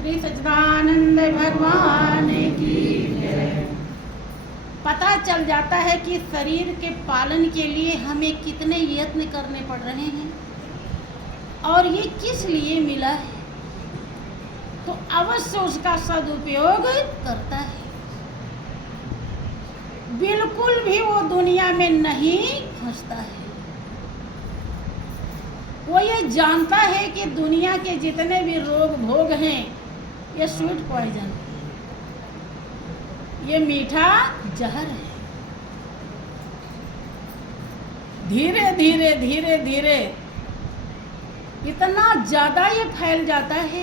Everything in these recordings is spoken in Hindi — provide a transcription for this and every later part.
श्री सच्चिदानंद भगवान की जय। पता चल जाता है कि शरीर के पालन के लिए हमें कितने यत्न करने पड़ रहे हैं और ये किस लिए मिला है, तो अवश्य उसका सदुपयोग करता है। बिल्कुल भी वो दुनिया में नहीं फंसता है। वो ये जानता है कि दुनिया के जितने भी रोग भोग हैं ये स्वीट पॉइजन, ये मीठा जहर है। धीरे धीरे धीरे धीरे इतना ज़्यादा ये फैल जाता है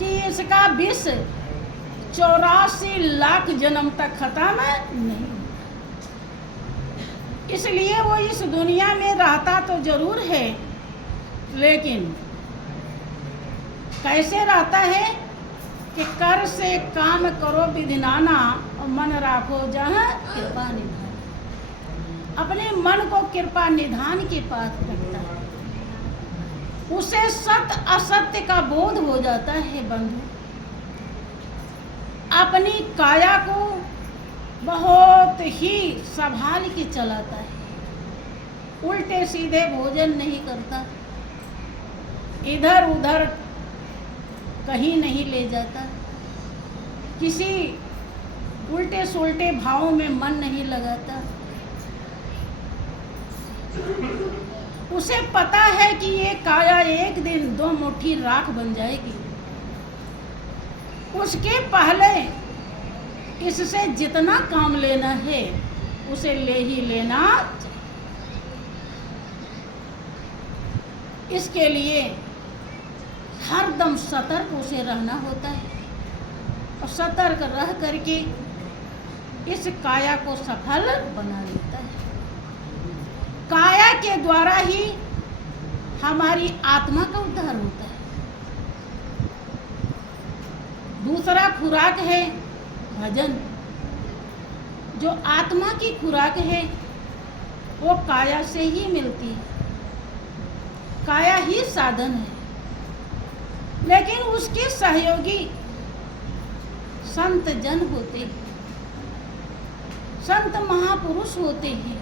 कि इसका विष 84 लाख जन्म तक खत्म नहीं। इसलिए वो इस दुनिया में रहता तो जरूर है, लेकिन कैसे रहता है कि कर से काम करो विधिनाना और मन राखो जहाँ कृपा निधान। अपने मन को कृपा निधान के पास रखता है, उसे सत्य असत्य का बोध हो जाता है। बंधु, अपनी काया को बहुत ही संभाल के चलाता है, उल्टे सीधे भोजन नहीं करता, इधर उधर कहीं नहीं ले जाता, किसी उल्टे सुलटे भावों में मन नहीं लगाता। उसे पता है कि ये काया एक दिन 2 मुट्ठी राख बन जाएगी, उसके पहले इससे जितना काम लेना है उसे ले ही लेना चाहिए। इसके लिए हरदम सतर्क उसे रहना होता है और सतर्क रह करके इस काया को सफल बना लेता है। काया के द्वारा ही हमारी आत्मा का उद्धार होता है। दूसरा खुराक है भजन। जो आत्मा की खुराक है वो काया से ही मिलती है, काया ही साधन है, लेकिन उसके सहयोगी संत जन होते हैं, संत महापुरुष होते हैं।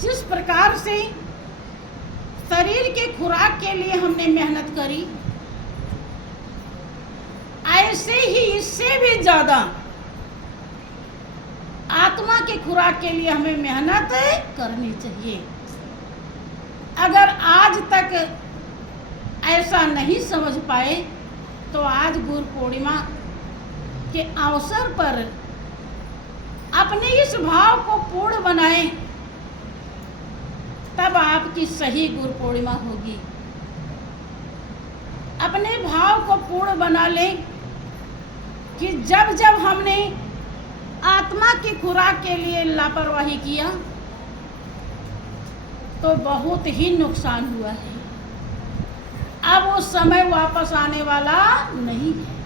जिस प्रकार से शरीर के खुराक के लिए हमने मेहनत करी, ऐसे ही इससे भी ज़्यादा आत्मा के खुराक के लिए हमें मेहनत करनी चाहिए। अगर आज तक ऐसा नहीं समझ पाए तो आज गुरु पूर्णिमा के अवसर पर अपने इस भाव को पूर्ण बनाएं, तब आपकी सही गुरु पूर्णिमा होगी। अपने भाव को पूर्ण बना लें कि जब जब हमने आत्मा की खुराक के लिए लापरवाही किया तो बहुत ही नुकसान हुआ है। अब वो समय वापस आने वाला नहीं है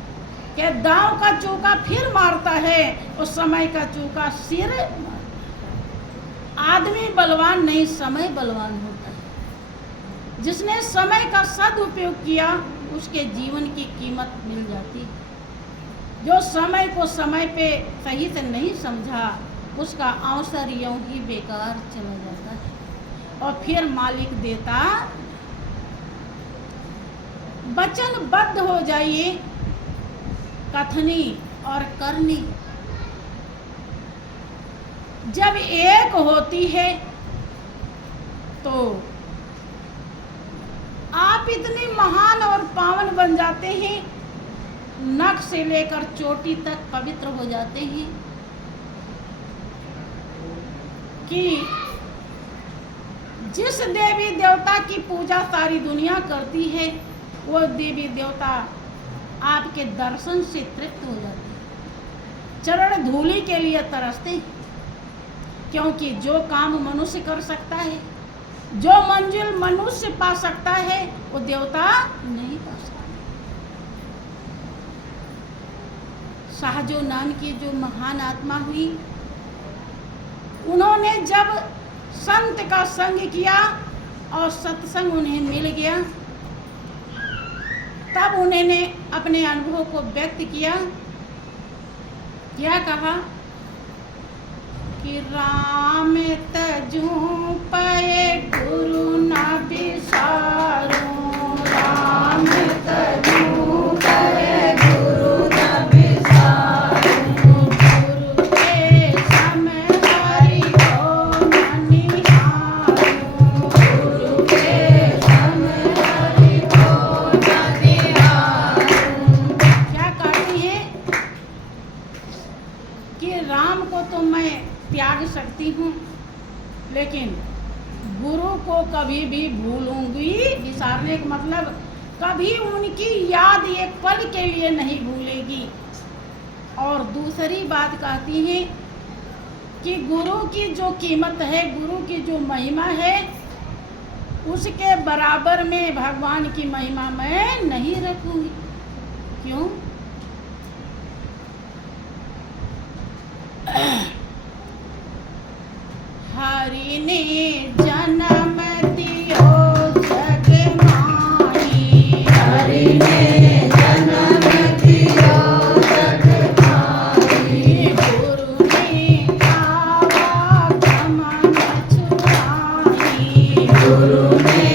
कि दांव का चूका फिर मारता है, उस समय का चूका सिर मारता है। आदमी बलवान नहीं, समय बलवान होता है। जिसने समय का सदुपयोग किया उसके जीवन की कीमत मिल जाती है। जो समय को समय पे सही से नहीं समझा उसका अवसर यूं ही बेकार चला जाता है और फिर मालिक देता। वचनबद्ध हो जाइए, कथनी और करनी जब एक होती है तो आप इतने महान और पावन बन जाते हैं, नख से लेकर चोटी तक पवित्र हो जाते हैं कि जिस देवी देवता की पूजा सारी दुनिया करती है वो देवी देवता आपके दर्शन से तृप्त हो जाते हैं, चरण धूलि के लिए तरसते हैं। क्योंकि जो काम मनुष्य कर सकता है, जो मंजिल मनुष्य पा सकता है, वो देवता नहीं पा सकता। शाहजो नाम की जो महान आत्मा हुई, उन्होंने जब संत का संग किया और सत्संग उन्हें मिल गया तब उन्होंने अपने अनुभव को व्यक्त किया। क्या कहा कि राम तजू पए गुरु न बिसारो, राम तजू पए गुरु न बिसारो, गुरु के सम हरि को न निहारो, गुरु के सम हरि को न निहारो। क्या कहती है कि राम को तो मैं त्याग सकती हूँ, लेकिन गुरु को कभी भी भूलूंगी। विसारने का मतलब कभी उनकी याद एक पल के लिए नहीं भूलेगी। और दूसरी बात कहती है कि गुरु की जो कीमत है, गुरु की जो महिमा है, उसके बराबर में भगवान की महिमा मैं नहीं रखूंगी। क्यों? हरि ने जन्म दियो जग माही, हरि ने जन्म दियो जग माही, गुरु ने आवागमन छुड़ाई, गुरु ने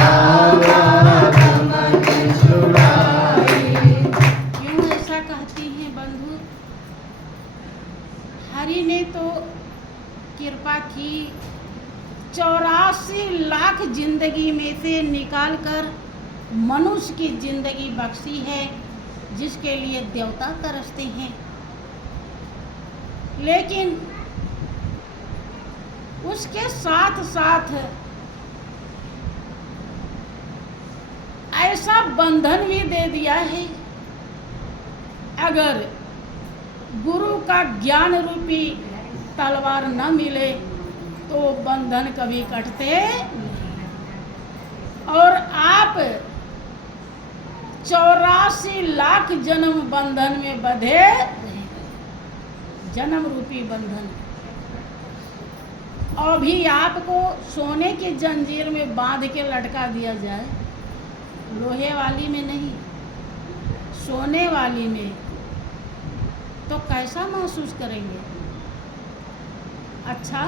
आवागमन छुड़ाई। क्यों ऐसा कहती हैं बंधु? हरि ने तो कृपा की 84 लाख जिंदगी में से निकालकर मनुष्य की जिंदगी बख्शी है, जिसके लिए देवता तरसते हैं। लेकिन उसके साथ साथ ऐसा बंधन भी दे दिया है, अगर गुरु का ज्ञान रूपी तलवार न मिले तो बंधन कभी कटते नहीं। और आप 84 लाख जन्म बंधन में बंधे, जन्म रूपी बंधन। अभी आपको सोने की जंजीर में बांध के लटका दिया जाए, लोहे वाली में नहीं, सोने वाली में, तो कैसा महसूस करेंगे? अच्छा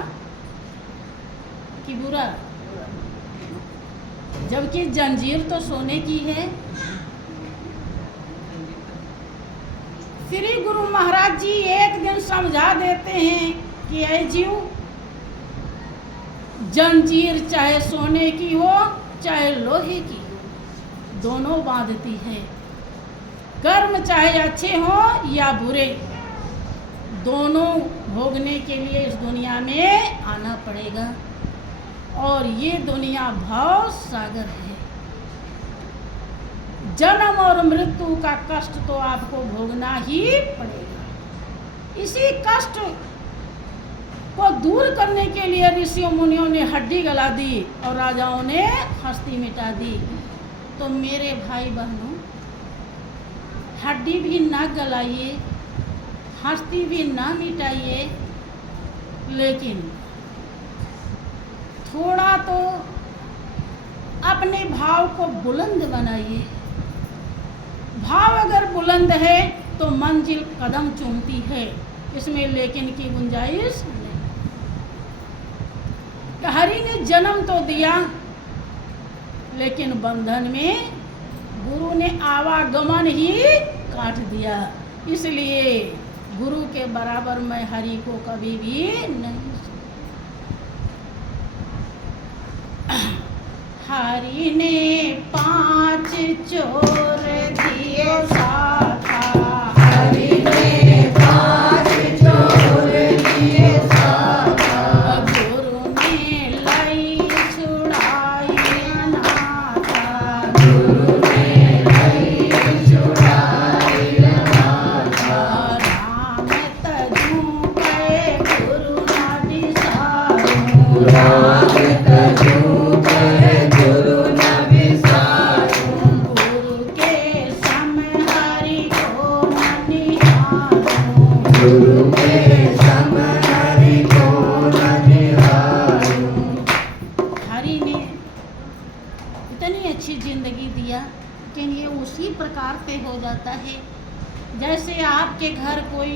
कि बुरा? जबकि जंजीर तो सोने की है। श्री गुरु महाराज जी एक दिन समझा देते हैं कि ऐ जीव, जंजीर चाहे सोने की हो चाहे लोहे की हो, दोनों बांधती है। कर्म चाहे अच्छे हो या बुरे, दोनों भोगने के लिए इस दुनिया में आना पड़ेगा। और ये दुनिया भव सागर है। जन्म और मृत्यु का कष्ट तो आपको भोगना ही पड़ेगा। इसी कष्ट को दूर करने के लिए ऋषियों मुनियों ने हड्डी गला दी और राजाओं ने हस्ती मिटा दी। तो मेरे भाई बहनों, हड्डी भी ना गलाइए, हस्ती भी ना मिटाइए, लेकिन थोड़ा तो अपने भाव को बुलंद बनाइए। भाव अगर बुलंद है तो मंजिल कदम चूमती है, इसमें लेकिन की गुंजाइश नहीं। हरि ने जन्म तो दिया, लेकिन बंधन में गुरु ने आवागमन ही काट दिया। इसलिए गुरु के बराबर मैं हरि को कभी भी नहीं। हरि ने 5 चोर दिए साथा, हरि ने 5 चोर दिए साथा, गुरु ने लई छुड़ाई अनाथा, गुरु ने लई छुड़ाई अनाथा, राम तजू पे गुरु ना बिसारो, राम तजू लेकिन ये उसी प्रकार से हो जाता है जैसे आपके घर कोई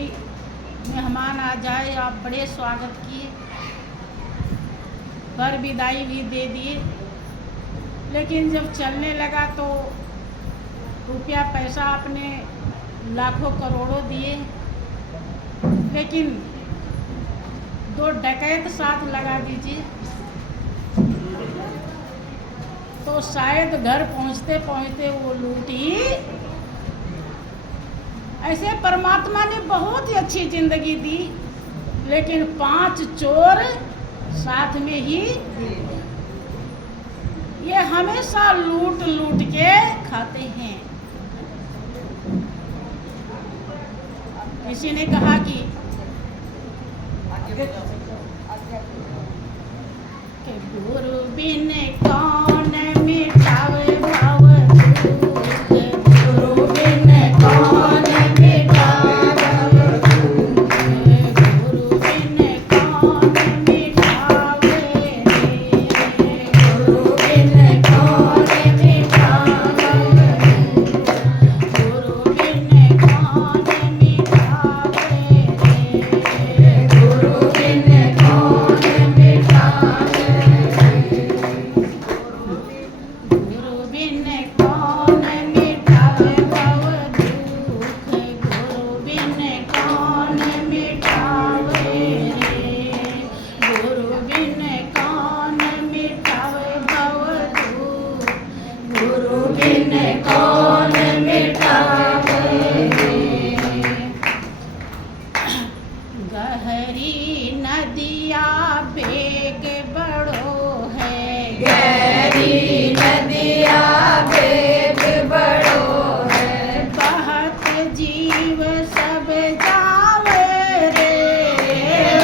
मेहमान आ जाए, आप बड़े स्वागत किए, पर विदाई भी दे दिए, लेकिन जब चलने लगा तो रुपया पैसा आपने लाखों करोड़ों दिए, लेकिन 2 डकैत साथ लगा दीजिए तो शायद घर पहुंचते पहुंचते वो लूट ही। ऐसे परमात्मा ने बहुत ही अच्छी जिंदगी दी, लेकिन 5 चोर साथ में ही ये हमेशा लूट लूट के खाते हैं। किसी ने कहा कि गुरु बिन कौन मिटावे भव दुख, गुरु बिन कौन मिटावे भव दुख, गुरु बिन कौन मिटावे रे, गुरु बिन कौन मिटावे, गुरु बिन कौन मिटावे रे, गुरु बिन कौन मिटावे, गुरु बिन कौन मिटावे भव दुख, गुरु बिन कौन मिटावे रे, गुरु बिन कौन मिटावे भव दुख, गुरु बिन कौन मिटावे रे। गहरी नदिया बेग बड़ो है, गहरी नदिया बेग बड़ो है, बहत जीव सब जावे रे,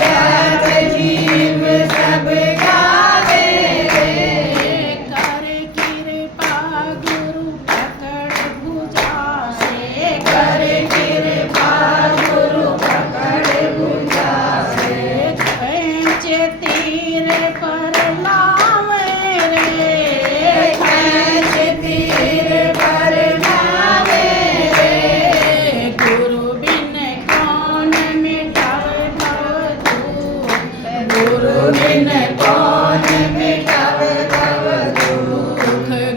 बहत जीव सब जावे रे, कर कृपा गुरु पकड़ भुजा से, कर कृपा गुरु पकड़ भुजा से, खींच तीर पर लावे रे, खींच तीर पर लावे रे, गुरु बिन कौन मिटावे भव दुख, गुरु बिन कौन मिटावे भव दुख,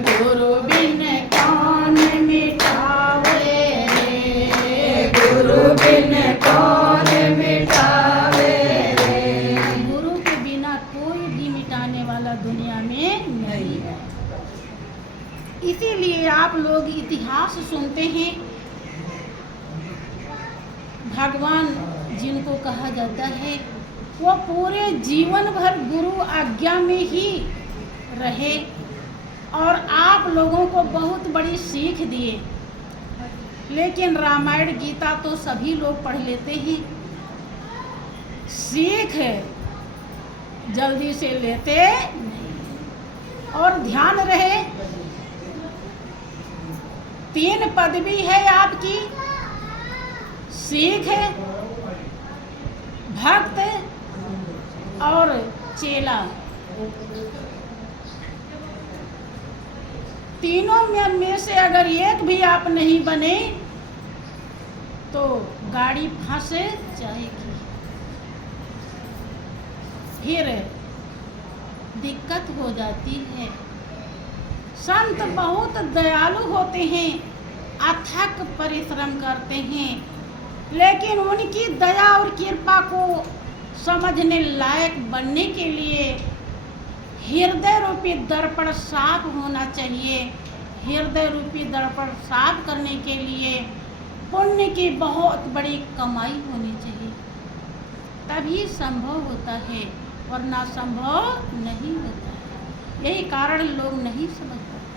गुरु बिन कौन मिटावे रे, गुरु बिन कौन मिटावे रे। गुरु के बिना कोई भी मिटाने वाला दुनिया में नहीं है। इसीलिए आप लोग इतिहास सुनते हैं, भगवान जिनको कहा जाता है वो पूरे जीवन भर गुरु आज्ञा में ही रहे और आप लोगों को बहुत बड़ी सीख दिए। लेकिन रामायण गीता तो सभी लोग पढ़ लेते हैं, सीख जल्दी से लेते नहीं। और ध्यान रहे, 3 पदवी है आपकी, सीख, भक्त और चेला। तीनों में से अगर एक भी आप नहीं बने तो गाड़ी फंस जाएगी, फिर दिक्कत हो जाती है। संत बहुत दयालु होते हैं, अथक परिश्रम करते हैं, लेकिन उनकी दया और कृपा को समझने लायक बनने के लिए हृदय रूपी दर्पण साफ होना चाहिए। हृदय रूपी दर्पण साफ करने के लिए पुण्य की बहुत बड़ी कमाई होनी चाहिए, तभी संभव होता है, वरना संभव नहीं होता है। यही कारण लोग नहीं समझ पाते।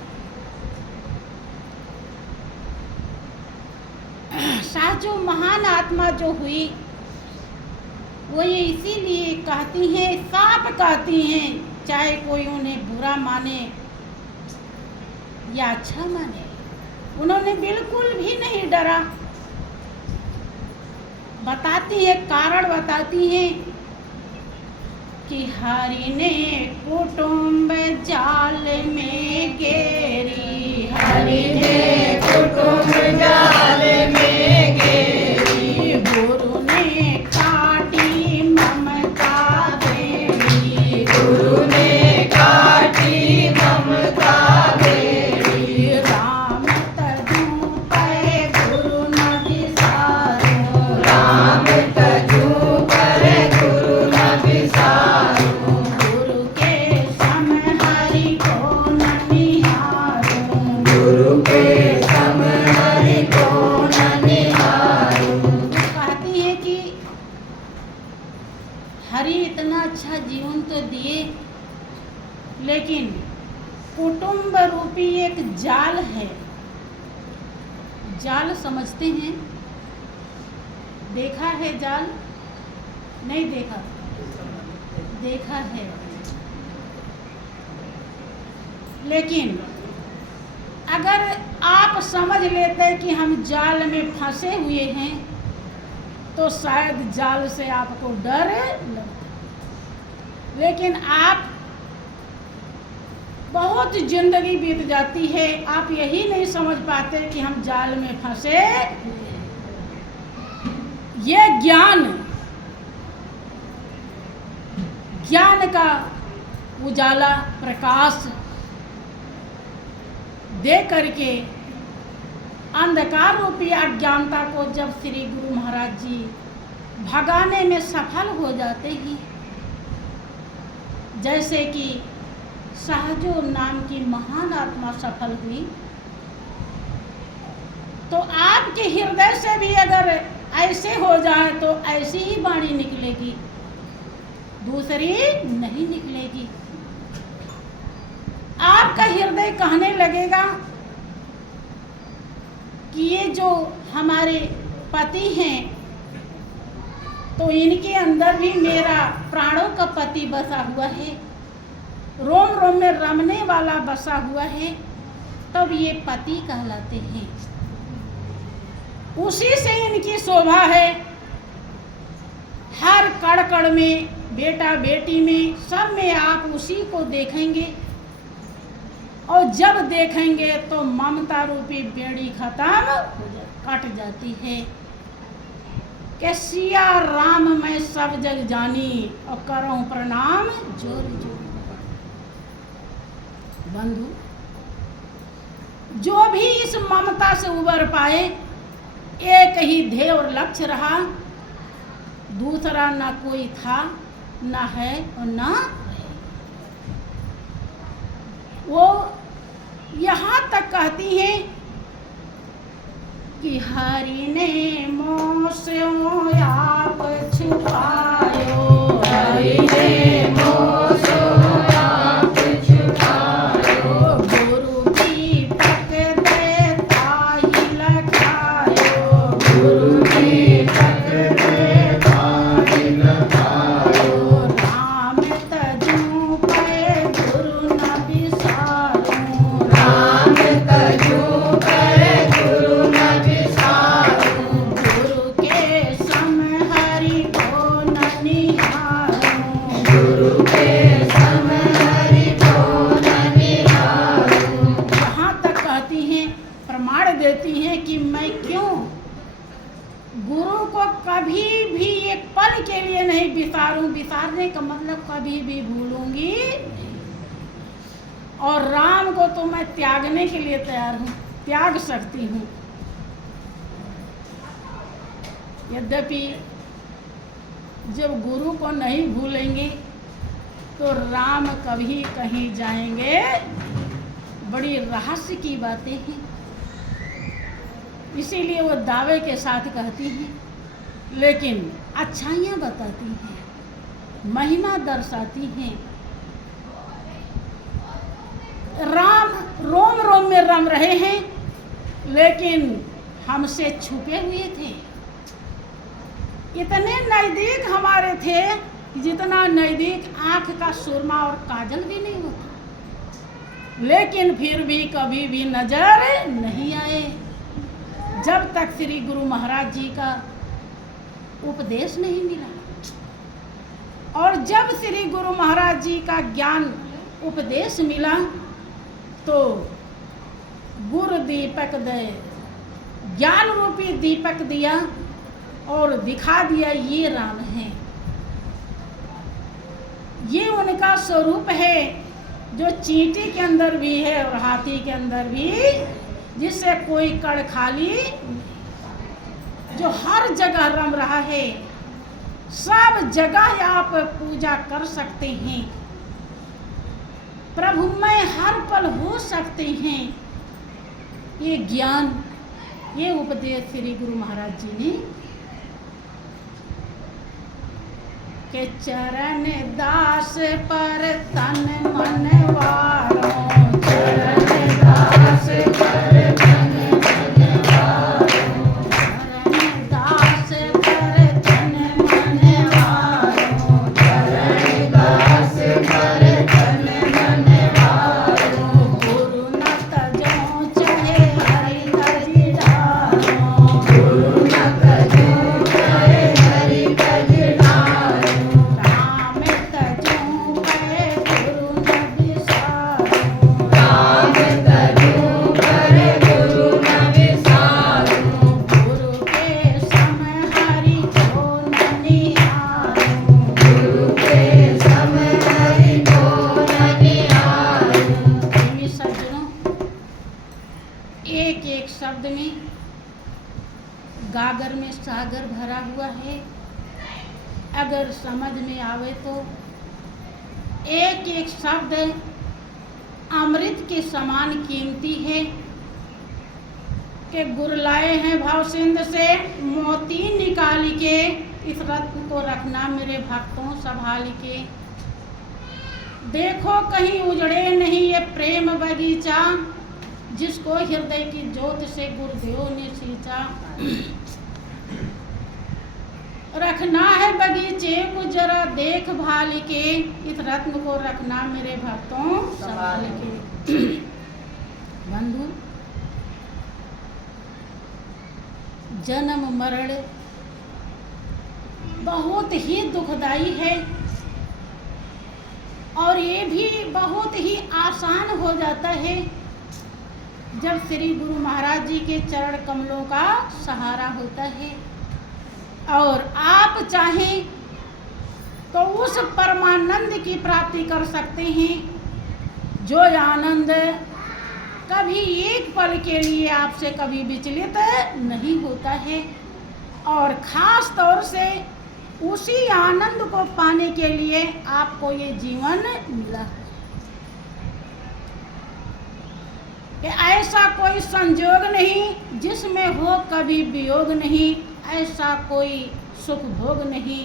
साचो महान आत्मा जो हुई वो ये इसीलिए कहती हैं, साफ कहती हैं, चाहे कोई उन्हें बुरा माने या अच्छा माने, उन्होंने बिल्कुल भी नहीं डरा। बताती है, कारण बताती है कि हरि ने कुटुंब जाल में घेरी, हरि ने गुरु के सम हरि को न निहारूं। कहती है कि हरि इतना अच्छा जीवन तो दिए, लेकिन कुटुंब रूपी एक जाल है। जाल समझते हैं? देखा है जाल? नहीं देखा? देखा है। लेकिन अगर आप समझ लेते कि हम जाल में फंसे हुए हैं तो शायद जाल से आपको डर लगता, लेकिन आप बहुत जिंदगी बीत जाती है, आप यही नहीं समझ पाते कि हम जाल में फंसे। ये ज्ञान का उजाला प्रकाश दे करके अंधकार रूपी अज्ञानता को जब श्री गुरु महाराज जी भगाने में सफल हो जाते हैं, जैसे कि सहजो नाम की महान आत्मा सफल हुई, तो आपके हृदय से भी अगर ऐसे हो जाए तो ऐसी ही वाणी निकलेगी, दूसरी नहीं निकलेगी। आपका हृदय कहने लगेगा कि ये जो हमारे पति हैं तो इनके अंदर भी मेरा प्राणों का पति बसा हुआ है, रोम रोम में रमने वाला बसा हुआ है, तब ये पति कहलाते हैं। उसी से इनकी शोभा है। हर कड़ कड़ में, बेटा बेटी में, सब में आप उसी को देखेंगे, और जब देखेंगे तो ममता रूपी बेड़ी खत्म कट जाती है कि सिया राम मैं सब जग जानी और करऊं प्रणाम जोर जोर। बंधु, जो भी इस ममता से उबर पाए, एक ही ध्येय और लक्ष्य रहा, दूसरा ना कोई था, ना है और ना है। वो यहाँ तक कहती हैं कि हरि ने मोह से आप छुपायो, हरि ने मोह से आप छुपायो, गुरु की तक देता ही लखायो, गुरु की तक देता ही लखायो, राम तजू पे गुरु न बिसारूं, राम तजू पे गुरु न बिसारूं, गुरु के सम हरि को न निहारूं, गुरु के सम हरि को न निहारूं। यहाँ तक कहती हैं, प्रमाण देती हैं कि मैं क्यों गुरु को कभी भी एक पल के लिए नहीं बिसारूं। बिसारने का मतलब कभी भी भूलूंगी नहीं। और राम को तो मैं त्यागने के लिए तैयार हूँ, त्याग सकती हूँ। यद्यपि जब गुरु को नहीं भूलेंगे तो राम कभी कहीं जाएंगे, बड़ी रहस्य की बातें हैं। इसीलिए वो दावे के साथ कहती हैं, लेकिन अच्छाइयाँ बताती हैं, महिमा दर्शाती हैं। राम रोम रोम में रम रहे हैं, लेकिन हमसे छुपे हुए थे। इतने नज़दीक हमारे थे जितना नज़दीक आँख का सुरमा और काजल भी नहीं होता, लेकिन फिर भी कभी भी नजर नहीं आए, जब तक श्री गुरु महाराज जी का उपदेश नहीं मिला। और जब श्री गुरु महाराज जी का ज्ञान उपदेश मिला तो गुरु दीपक दे, ज्ञान रूपी दीपक दिया और दिखा दिया ये राम है, ये उनका स्वरूप है जो चींटी के अंदर भी है और हाथी के अंदर भी, जिससे कोई कड़ खाली, जो हर जगह रम रहा है, सब जगह आप पूजा कर सकते हैं, प्रभुमय हर पल हो सकते हैं। ये ज्ञान, ये उपदेश श्री गुरु महाराज जी ने के चरण दास पर तन मन वारो, चरण दास पर तन मन वारो, चरण दास पर तन मन वारो, चरण दास पर तन मन वारो, गुरु न तजो चाहे हरि तज डारो, गुरु न तजो चाहे हरि तज डारो, राम तजो कहे गुरु न बिसारो, राम तजो कहे गुरु न बिसारो, गुरु के सम हरि को न निहारो, गुरु के सम हरि को न निहारो। प्रेमी सज्जनों, एक एक शब्द में गागर में सागर भरा हुआ है। अगर समझ में आवे तो एक एक शब्द अमृत के समान कीमती है कि गुरलाए हैं भाव सिंध से मोती निकाल के, इस रत्न को रखना मेरे भक्तों संभाल के। देखो कहीं उजड़े नहीं ये प्रेम बगीचा, जिसको हृदय की ज्योत से गुरुदेव ने सींचा। रखना है बगीचे को जरा देखभाल के, इस रत्न को रखना मेरे भक्तों संभाल के। बंधु, जन्म मरण बहुत ही दुखदाई है और ये भी बहुत ही आसान हो जाता है जब श्री गुरु महाराज जी के चरण कमलों का सहारा होता है और आप चाहें तो उस परमानंद की प्राप्ति कर सकते हैं जो आनंद कभी एक पल के लिए आपसे कभी विचलित नहीं होता है, और ख़ास तौर से उसी आनंद को पाने के लिए आपको ये जीवन मिला है। कि ऐसा कोई संजोग नहीं जिसमें हो कभी वियोग नहीं, ऐसा कोई सुख भोग नहीं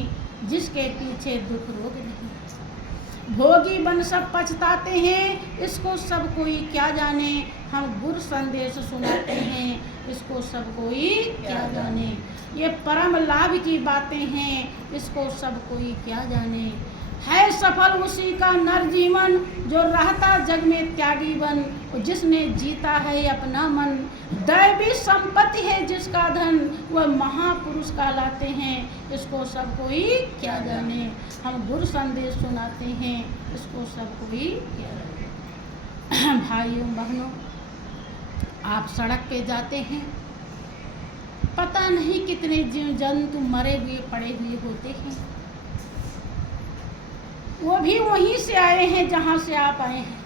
जिसके पीछे दुख रोग नहीं। भोगी बन सब पछताते हैं, इसको सब कोई क्या जाने। हम गुरु संदेश सुनाते हैं, इसको सब कोई क्या जाने। ये परम लाभ की बातें हैं, इसको सब कोई क्या जाने। है सफल उसी का नर जीवन जो रहता जग में त्यागी बन, जिसने जीता है अपना मन। दैवी संपत्ति है जिसका धन, वह महापुरुष कहलाते हैं, इसको सब कोई क्या जाने। हम गुरु संदेश सुनाते हैं, इसको सब कोई क्या जाने। भाइयों बहनों, आप सड़क पे जाते हैं, पता नहीं कितने जीव जंतु मरे हुए पड़े हुए होते हैं। वो भी वहीं से आए हैं जहाँ से आप आए हैं।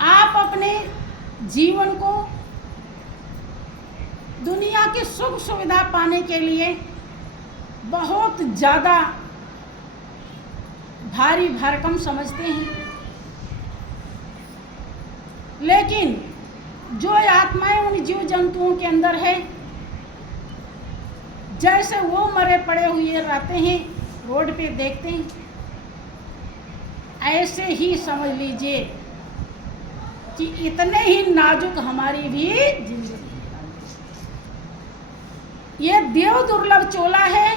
आप अपने जीवन को दुनिया की सुख सुविधा पाने के लिए बहुत ज़्यादा भारी भरकम समझते हैं, लेकिन जो आत्माएं उन जीव जंतुओं के अंदर है, जैसे वो मरे पड़े हुए रहते हैं, रोड पे देखते हैं, ऐसे ही समझ लीजिए कि इतने ही नाजुक हमारी भी जिंदगी है। ये देव दुर्लभ चोला है,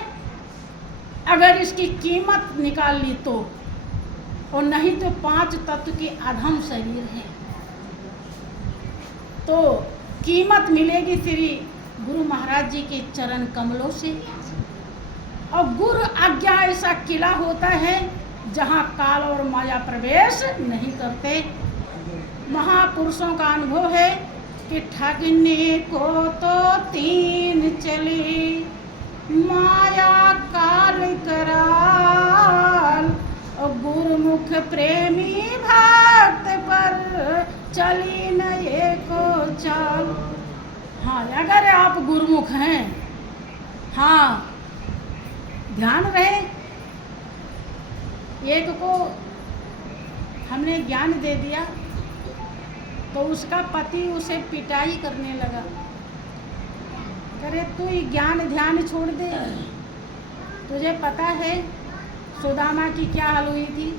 अगर इसकी कीमत निकाल ली तो, और नहीं तो 5 तत्व की अधम शरीर है, तो कीमत मिलेगी श्री गुरु महाराज जी के चरण कमलों से। और गुरु आज्ञा ऐसा किला होता है जहाँ काल और माया प्रवेश नहीं करते। महापुरुषों का अनुभव है कि ठगने को तो 3 चली, माया काल कराल, और गुरुमुख प्रेमी भक्त पर चली न एको चाल। हाँ, अगर आप गुरुमुख हैं, हाँ ध्यान रहे, एक को हमने ज्ञान दे दिया तो उसका पति उसे पिटाई करने लगा, करे तू ये ज्ञान ध्यान छोड़ दे। तुझे पता है सुदामा की क्या हाल हुई थी?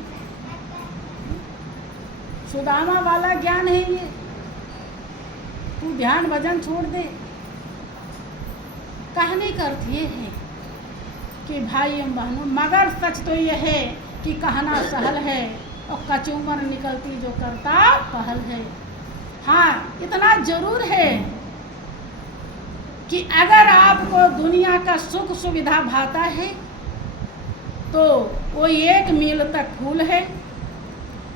सुदामा वाला ज्ञान है ये, तू ध्यान भजन छोड़ दे। कहने का अर्थ ये है कि भाई एवं बहनों, मगर सच तो ये है कि कहना सहल है और कचूमर निकलती जो करता पहल है। हाँ, इतना जरूर है कि अगर आपको दुनिया का सुख सुविधा भाता है तो वो 1 मील तक फूल है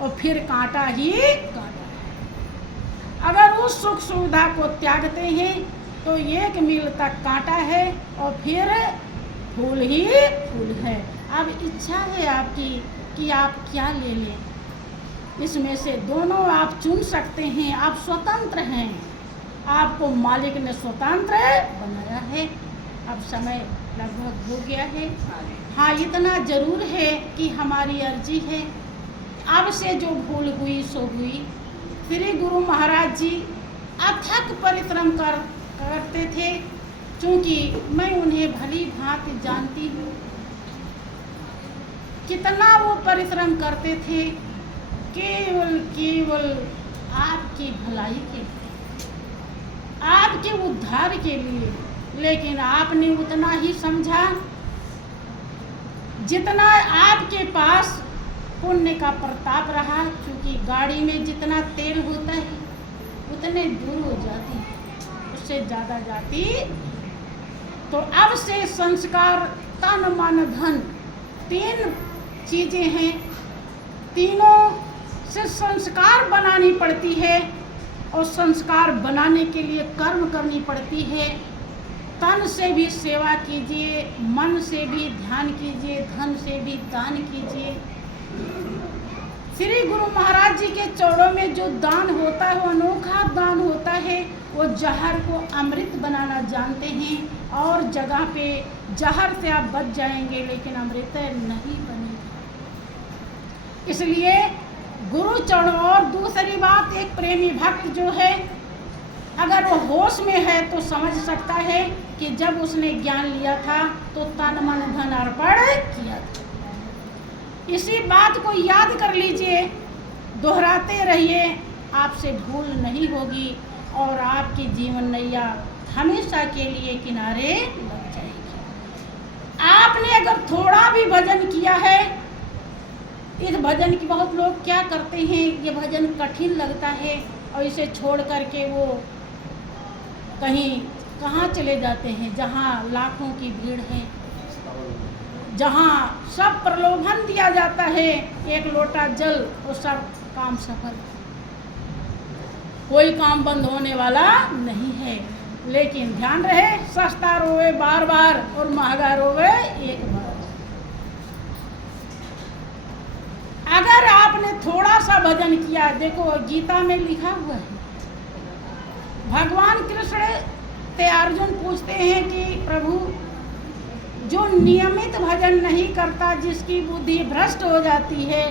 और फिर कांटा ही कांटा है। अगर उस सुख सुविधा को त्यागते हैं तो 1 मील तक कांटा है और फिर फूल ही फूल है। अब इच्छा है आपकी कि आप क्या ले लें, इसमें से दोनों आप चुन सकते हैं। आप स्वतंत्र हैं, आपको मालिक ने स्वतंत्र बनाया है। अब समय लगभग हो गया है। हाँ, इतना जरूर है कि हमारी अर्जी है, अब से जो भूल हुई सो हुई। श्री गुरु महाराज जी अथक परिश्रम करते थे, क्योंकि मैं उन्हें भली भांति जानती हूँ कितना वो परिश्रम करते थे केवल आपकी भलाई के लिए, आपके उद्धार के लिए। लेकिन आपने उतना ही समझा जितना आपके पास पुण्य का प्रताप रहा, क्योंकि गाड़ी में जितना तेल होता है उतने दूर हो जाती है, उससे ज़्यादा जाती। तो अब से संस्कार तन मन धन 3 चीज़ें हैं, तीनों से संस्कार बनानी पड़ती है और संस्कार बनाने के लिए कर्म करनी पड़ती है। तन से भी सेवा कीजिए, मन से भी ध्यान कीजिए, धन से भी दान कीजिए। श्री गुरु महाराज जी के चौड़ों में जो दान होता है वो अनोखा दान होता है। वो जहर को अमृत बनाना जानते हैं, और जगह पे जहर से आप बच जाएंगे लेकिन अमृत नहीं बनेगा। इसलिए गुरु चरणों, और दूसरी बात, एक प्रेमी भक्त जो है अगर वो होश में है तो समझ सकता है कि जब उसने ज्ञान लिया था तो तन मन धन अर्पण किया था। इसी बात को याद कर लीजिए, दोहराते रहिए, आपसे भूल नहीं होगी और आपकी जीवन नैया हमेशा के लिए किनारे लग जाएगी। आपने अगर थोड़ा भी भजन किया है, इस भजन की बहुत लोग क्या करते हैं, ये भजन कठिन लगता है और इसे छोड़ करके वो कहीं कहाँ चले जाते हैं जहाँ लाखों की भीड़ है, जहाँ सब प्रलोभन दिया जाता है, 1 लोटा जल और सब काम सफल, कोई काम बंद होने वाला नहीं है। लेकिन ध्यान रहे, सस्ता रोवे बार बार और महंगा रोवे एक बार। अगर आपने थोड़ा सा भजन किया, देखो गीता में लिखा हुआ है, भगवान कृष्ण से अर्जुन पूछते हैं कि प्रभु, जो नियमित भजन नहीं करता, जिसकी बुद्धि भ्रष्ट हो जाती है,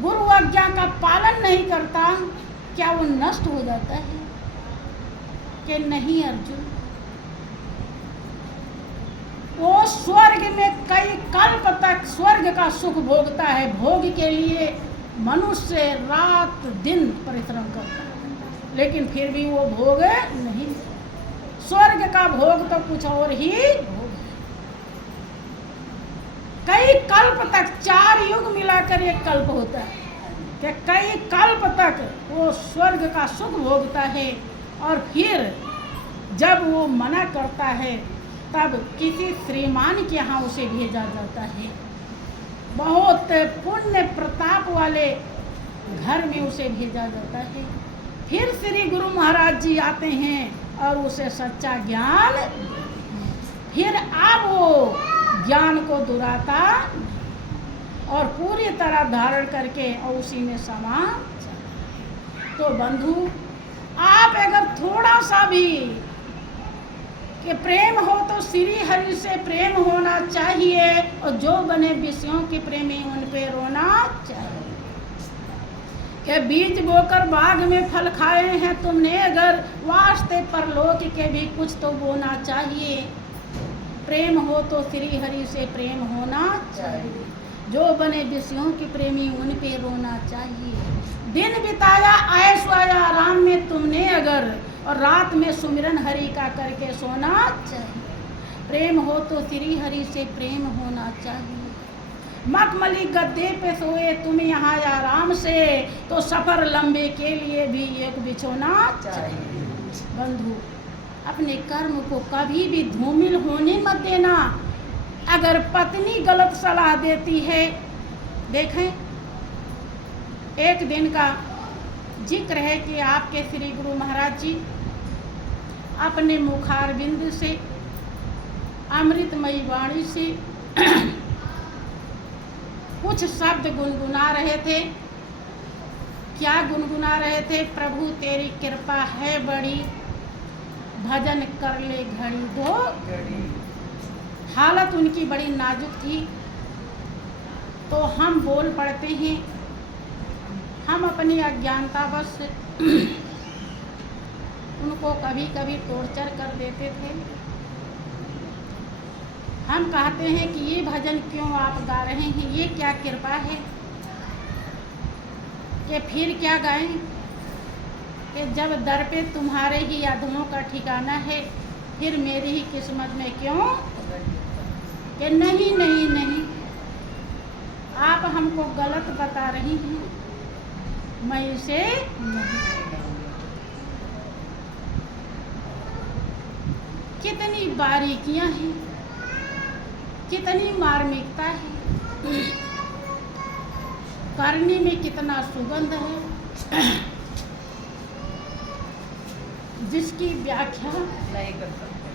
गुरु आज्ञा का पालन नहीं करता, क्या वो नष्ट हो जाता है? कि नहीं अर्जुन, वो स्वर्ग में कई कल्प तक स्वर्ग का सुख भोगता है। भोग के लिए मनुष्य रात दिन परिश्रम करता है, लेकिन फिर भी वो भोग नहीं। स्वर्ग का भोग तो कुछ और ही भोग है। कई कल्प तक, 4 युग मिलाकर एक कल्प होता है, कि कई कल्प तक वो स्वर्ग का सुख भोगता है, और फिर जब वो मना करता है तब किसी श्रीमान के यहाँ उसे भेजा जाता है। बहुत पुण्य प्रताप वाले घर में उसे भेजा जाता है। फिर श्री गुरु महाराज जी आते हैं और उसे सच्चा ज्ञान, फिर अब वो ज्ञान को दुराता और पूरी तरह धारण करके और उसी में समा। तो बंधु, आप अगर थोड़ा सा भी कि प्रेम हो तो श्री हरि से प्रेम होना चाहिए, और जो बने विषयों के प्रेमी उन पे रोना चाहिए। कि बीज बोकर बाग में फल खाए हैं तुमने, अगर वास्ते परलोक के भी कुछ तो बोना चाहिए। प्रेम हो तो श्री हरि से प्रेम होना चाहिए, जो बने विषयों के प्रेमी उन पे रोना चाहिए। दिन बिताया ऐश आया आराम में तुमने अगर, और रात में सुमिरन हरि का करके सोना चाहिए। प्रेम हो तो श्री हरि से प्रेम होना चाहिए। मखमली गद्दे पे सोए तुम यहाँ आराम से, तो सफर लंबे के लिए भी एक बिछोना चाहिए। बंधु, अपने कर्म को कभी भी धूमिल होने मत देना। अगर पत्नी गलत सलाह देती है, देखें एक दिन का जिक्र है कि आपके श्री गुरु महाराज जी अपने मुखारबिंद से अमृतमयी वाणी से कुछ शब्द गुनगुना रहे थे। क्या गुनगुना रहे थे? प्रभु तेरी कृपा है बड़ी, भजन कर ले घड़ी दो घड़ी। हालत उनकी बड़ी नाजुक थी, तो हम बोल पड़ते हैं। हम अपनी अज्ञानतावश उनको कभी कभी टॉर्चर कर देते थे। हम कहते हैं कि ये भजन क्यों आप गा रहे हैं, ये क्या कृपा है कि फिर क्या गाएं, कि जब दर पे तुम्हारे ही अधमों का ठिकाना है, फिर मेरी ही किस्मत में क्यों? कि नहीं नहीं नहीं, आप हमको गलत बता रही हैं, मैं इसे नहीं। कितनी बारीकियां हैं, कितनी मार्मिकता है, करने में कितना सुगंध है, जिसकी व्याख्या नहीं कर सकते।